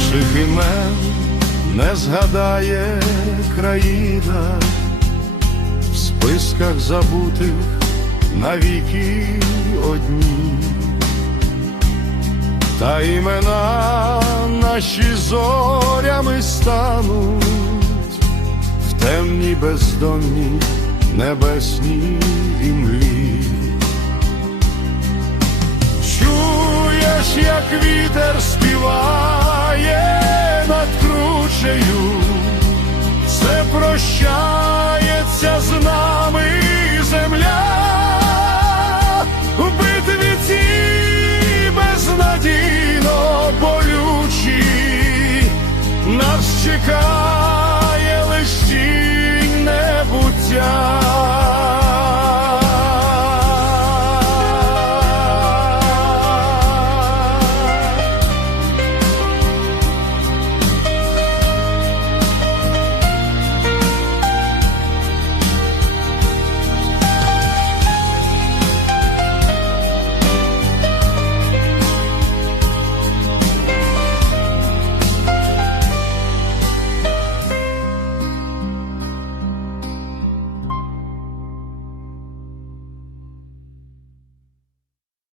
Наших імен не згадає країна, в списках забутих навіки одні, та імена наші зорями стануть в темній бездонній небесній імлі. Чуєш, як вітер співає над кручею, це прощається з нами земля. У битві цій безнадійно болючі нас чекає